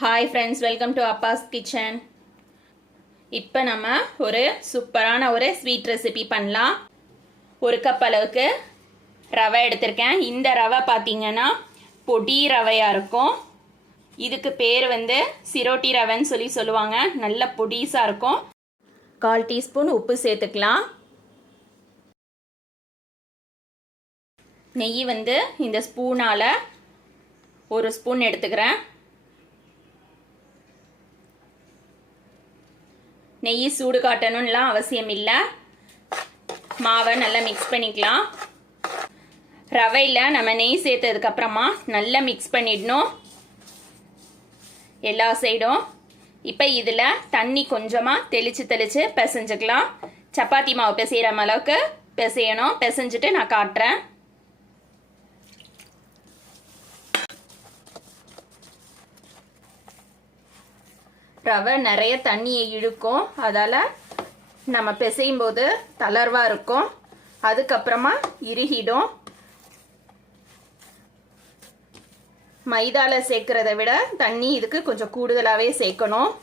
Hi friends welcome to Abbas kitchen இப்போ நம்ம ஒரு சூப்பரான ஒரு ஸ்வீட் ரெசிபி பண்ணலாம். ஒரு கப் அளவுக்கு ரவை எடுத்திருக்கேன். இந்த ரவை பார்த்தீங்கன்னா பொடி ரவையாக இருக்கும். இதுக்கு பேர் வந்து சிரோட்டி ரவைன்னு சொல்லி சொல்லுவாங்க. நல்ல பொடிஸாக இருக்கும். கால் டீஸ்பூன் உப்பு சேர்த்துக்கலாம். நெய் வந்து இந்த ஸ்பூனால் ஒரு ஸ்பூன் எடுத்துக்கிறேன். நெய் சூடு காட்டணும்லாம் அவசியம் இல்லை. மாவை நல்லா மிக்ஸ் பண்ணிக்கலாம். ரவையில் நம்ம நெய் சேர்த்ததுக்கப்புறமா நல்லா மிக்ஸ் பண்ணிடணும். எல்லா சைடும் இப்போ இதில் தண்ணி கொஞ்சமாக தெளித்து தெளித்து பிசைஞ்சுக்கலாம். சப்பாத்தி மாவு பிசைகிற அளவுக்கு பிசையணும். பிசைஞ்சிட்டு நான் காட்டுறேன். ரவை நிறைய தண்ணியை இழுக்கும். அதால் நம்ம பிசையும் போது தளர்வாக இருக்கும். அதுக்கப்புறமா இறுகிடும். மைதாவில் சேர்க்குறத விட தண்ணி இதுக்கு கொஞ்சம் கூடுதலாகவே சேர்க்கணும்.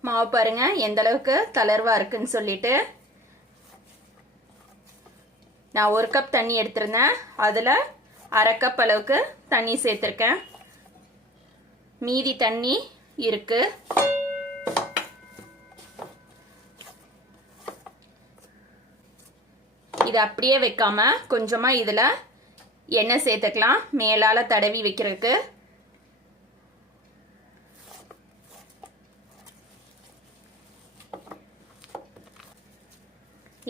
மாவு பாருங்க எந்த அளவுக்கு தளர்வாக இருக்குன்னு சொல்லிட்டு. நான் ஒரு கப் தண்ணி எடுத்திருந்தேன். அதில் அரை கப் அளவுக்கு தண்ணி சேர்த்துருக்கேன். மீதி தண்ணி இருக்கு. இது அப்படியே வைக்காம கொஞ்சமா இதுல எண்ணெய் சேர்த்துக்கலாம். மேலால தடவி வைக்கிறதுக்கு.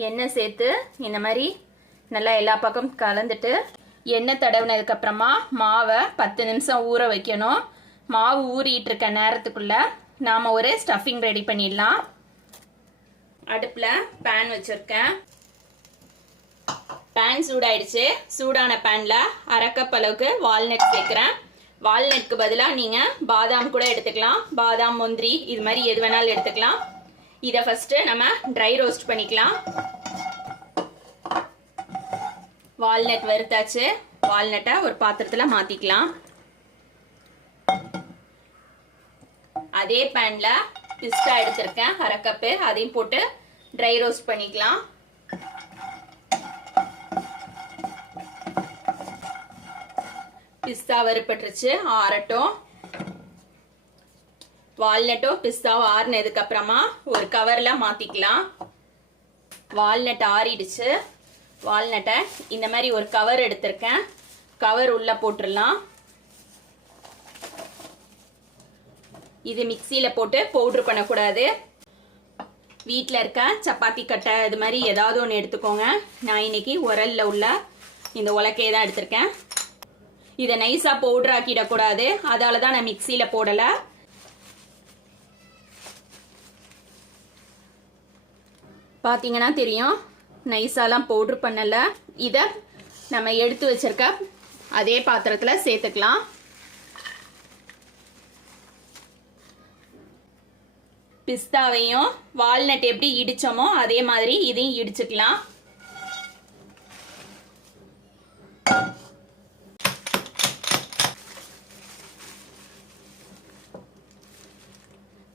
எண்ணெய் சேர்த்து இந்த மாதிரி நல்லா எல்லா பக்கம் கலந்துட்டு எண்ணெய் தடவினதுக்கு அப்புறமா மாவை பத்து நிமிஷம் ஊற வைக்கணும். மாவு ஊறிட்டு இருக்க நேரத்துக்குள்ள நாம ஒரு ஸ்டஃபிங் ரெடி பண்ணிடலாம். அடுப்பில் பேன் வச்சுருக்கேன். பேன் சூடாயிடுச்சு. சூடான பேனில் அரைக்கப் அளவுக்கு வால்நட் சேர்க்குறேன். வால்நட்க்கு பதிலாக நீங்கள் பாதாம் கூட எடுத்துக்கலாம். பாதாம் முந்திரி இது மாதிரி எது வேணாலும் எடுத்துக்கலாம். இதை ஃபஸ்ட்டு நம்ம ட்ரை ரோஸ்ட் பண்ணிக்கலாம். வால்நட் வறுத்தாச்சு. வால்நட்டை ஒரு பாத்திரத்தில் மாற்றிக்கலாம் அதே பேனில் பிஸ்தா எடுத்திருக்கேன். அரை கப்பு அதையும் போட்டு ட்ரை ரோஸ்ட் பண்ணிக்கலாம். பிஸ்தா வறுப்பட்டுருச்சு ஆறட்டும். வால்நட்டும் பிஸ்தாவும் ஆறுனதுக்கு அப்புறமா ஒரு கவரில் மாற்றிக்கலாம் வால்நட் ஆறிடுச்சு. வால்நட்டை இந்த மாதிரி ஒரு கவர் எடுத்திருக்கேன். கவர் உள்ளே போட்டுடலாம். இது மிக்சியில் போட்டு பவுட்ரு பண்ணக்கூடாது. வீட்டில் இருக்க சப்பாத்தி கட்டை இது மாதிரி ஏதாவது ஒன்று எடுத்துக்கோங்க. நான் இன்னைக்கு உரலில் உள்ள இந்த உலக்கையை தான் எடுத்திருக்கேன். இதை நைஸாக பவுட்ரு ஆக்கிடக்கூடாது. அதால தான் நான் மிக்சியில் போடலை. பார்த்தீங்கன்னா தெரியும் நைஸாலாம் பவுட்ரு பண்ணலை. இதை நம்ம எடுத்து வச்சிருக்க அதே பாத்திரத்தில் சேர்த்துக்கலாம். பிஸ்தாவையும் வால்நட் எப்படி இடித்தோமோ அதே மாதிரி இதையும் இடிச்சுக்கலாம்.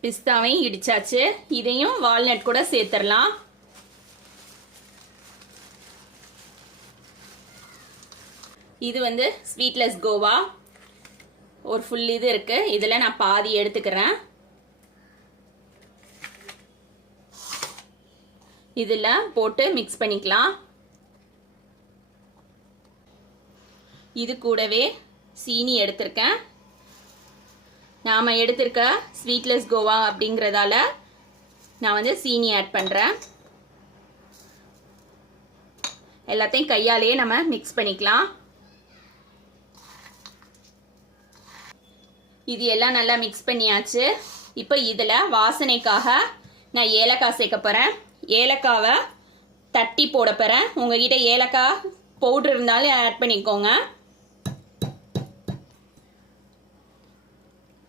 பிஸ்தாவையும் இடிச்சாச்சு. இதையும் வால்நட் கூட சேர்த்துடலாம். இது வந்து ஸ்வீட்லெஸ் கோவா. ஒரு ஃபுல் இது இருக்குது இதில் நான் பாதி எடுத்துக்கிறேன். இதில் போட்டு மிக்ஸ் பண்ணிக்கலாம். இது கூடவே சீனி எடுத்திருக்கேன். நாம் எடுத்திருக்க ஸ்வீட்லெஸ் கோவா அப்படிங்கிறதால நான் வந்து சீனி ஆட் பண்ணுறேன் எல்லாத்தையும் கையாலேயே நம்ம மிக்ஸ் பண்ணிக்கலாம். இது எல்லாம் நல்லா மிக்ஸ் பண்ணியாச்சு. இப்போ இதில் வாசனைக்காக நான் ஏலக்காய் சேர்க்க போகிறேன் ஏலக்காவை தட்டி போட போகிறேன் உங்ககிட்ட ஏலக்காய் பவுட்ரு இருந்தாலும் ஆட் பண்ணிக்கோங்க.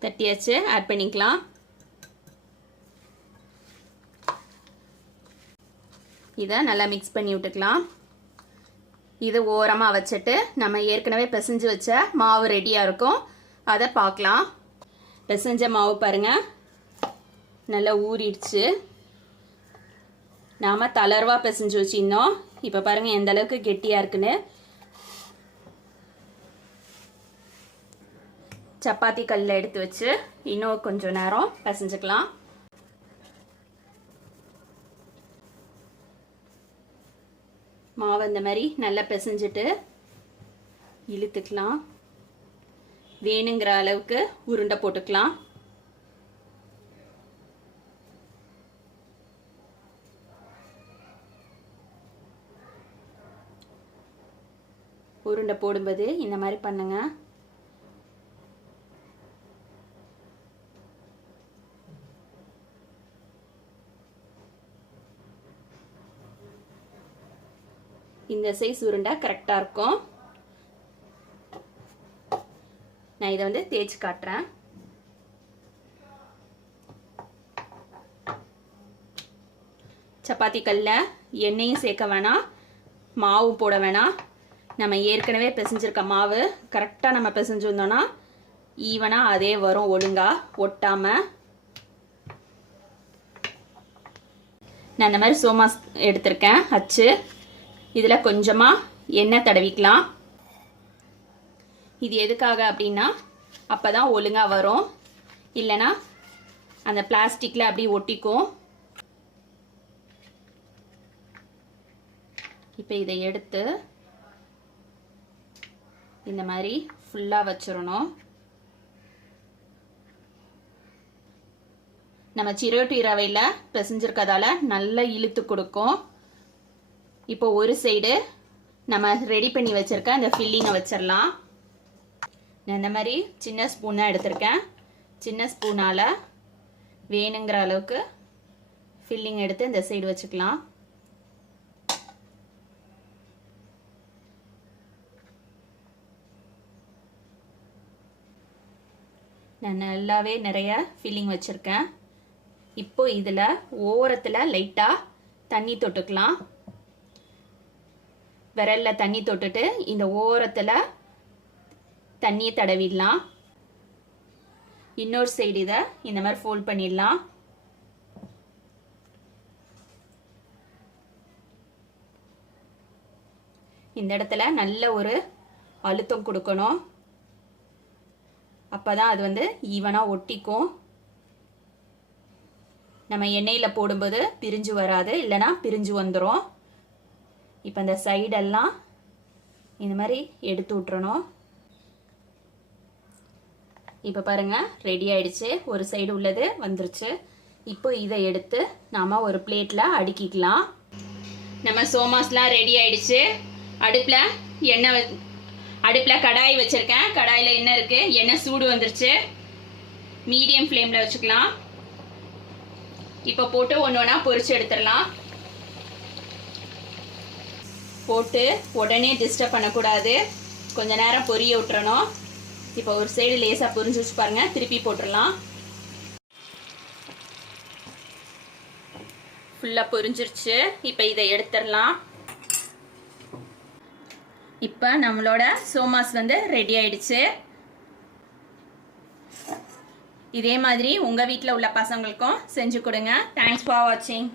தட்டியாச்சு ஆட் பண்ணிக்கலாம். இதை நல்லா மிக்ஸ் பண்ணி விட்டுக்கலாம். இது ஓரமாக வச்சுட்டு நம்ம ஏற்கனவே பிசைஞ்சு வச்ச மாவு ரெடியாக இருக்கும். அதை பார்க்கலாம் பிசைஞ்ச மாவு பாருங்கள் நல்லா ஊறிடுச்சு. நாம் தளர்வாக பிசைஞ்சு வச்சுருந்தோம் இப்போ பாருங்கள் எந்த அளவுக்கு கெட்டியாக இருக்குன்னு. சப்பாத்தி கல்லில் எடுத்து வச்சு இன்னும் கொஞ்சம் நேரம் பிசைஞ்சுக்கலாம். மாவு இந்த மாதிரி நல்லா பிசைஞ்சிட்டு இழுத்துக்கலாம். வேணுங்கிற அளவுக்கு உருண்டை போட்டுக்கலாம். உருண்டை போடும்போது இந்த மாதிரி பண்ணுங்க. இந்த சைஸ் உருண்டை கரெக்டாக இருக்கும். நான் இதை வந்து தேய்ச்சி காட்டுறேன். சப்பாத்தி கல்லில் எண்ணெயும் சேர்க்க வேணாம். மாவு போட வேணாம். நம்ம ஏற்கனவே பிசைஞ்சிருக்க மாவு கரெக்டாக நம்ம பிசைஞ்சிருந்தோன்னா ஈவனாக அதே வரும் ஒழுங்காக ஒட்டாமல் நான் இந்த மாதிரி சோமாஸ் எடுத்திருக்கேன் அச்சு. இதில் கொஞ்சமாக எண்ணெய் தடவிக்கலாம். இது எதுக்காக அப்படின்னா அப்போ தான் ஒழுங்காக வரும். இல்லைன்னா அந்த பிளாஸ்டிக்கில் அப்படி ஒட்டிக்கும். இப்போ இதை எடுத்து இந்த மாதிரி ஃபுல்லாக வச்சிடணும் நம்ம சிரோட்டி ரவையில் பிசைஞ்சிருக்கதால நல்லா இழுத்து கொடுக்கும். இப்போ ஒரு சைடு நம்ம ரெடி பண்ணி வச்சுருக்க அந்த ஃபில்லிங்கை வச்சிடலாம் நான் இந்த மாதிரி சின்ன ஸ்பூனாக எடுத்திருக்கேன். சின்ன ஸ்பூனால் வேணுங்கிற அளவுக்கு ஃபில்லிங் எடுத்து இந்த சைடு வச்சுக்கலாம். நான் நல்லாவே நிறைய ஃபில்லிங் வச்சுருக்கேன். இப்போ இதில் ஓரத்தில் லைட்டாக தண்ணி தொட்டுக்கலாம். விரலில் தண்ணி தொட்டுட்டு இந்த ஓரத்தில் தண்ணியை தடவிடலாம். இன்னொரு சைடு இதை இந்த மாதிரி ஃபோல்ட் பண்ணிடலாம். இந்த இடத்துல நல்ல ஒரு அழுத்தம் கொடுக்கணும். அப்போ தான் அது வந்து ஈவனாக ஒட்டிக்கும். நம்ம எண்ணெயில் போடும்போது பிரிஞ்சு வராது இல்லைனா பிரிஞ்சு வந்துடும் இப்போ இந்த சைடெல்லாம் இந்த மாதிரி எடுத்து விட்டுறணும். இப்போ பாருங்கள் ரெடி ஆயிடுச்சு. ஒரு சைடு உள்ளது வந்துருச்சு. இப்போ இதை எடுத்து நாம் ஒரு பிளேட்டில் அடுக்கிக்கலாம். நம்ம சோமாஸ்லாம் ரெடி ஆயிடுச்சு. அடுப்பில் எண்ணெய் அடுப்பில் கடாய் வச்சுருக்கேன். கடாயில் என்ன இருக்குது எண்ணெய் சூடு வந்துருச்சு. மீடியம் ஃப்ளேமில் வச்சுக்கலாம். இப்போ போட்டு ஒன்று ஒன்றா பொறிச்சு எடுத்துடலாம். போட்டு உடனே டிஸ்டர்ப் பண்ணக்கூடாது. கொஞ்ச நேரம் பொரிய விட்டுறணும். இப்போ ஒரு சைடு லேசாக பொரிஞ்சு வச்சு பாருங்கள் திருப்பி போட்டுடலாம். ஃபுல்லாக பொரிஞ்சிருச்சு. இப்போ இதை எடுத்துடலாம். இப்போ நம்மளோட சோமாஸ் வந்து ரெடி ஆயிடுச்சு. இதே மாதிரி உங்கள் வீட்டில் உள்ள பசங்களுக்கும் செஞ்சு கொடுங்க. தேங்க்ஸ் ஃபார் வாட்சிங்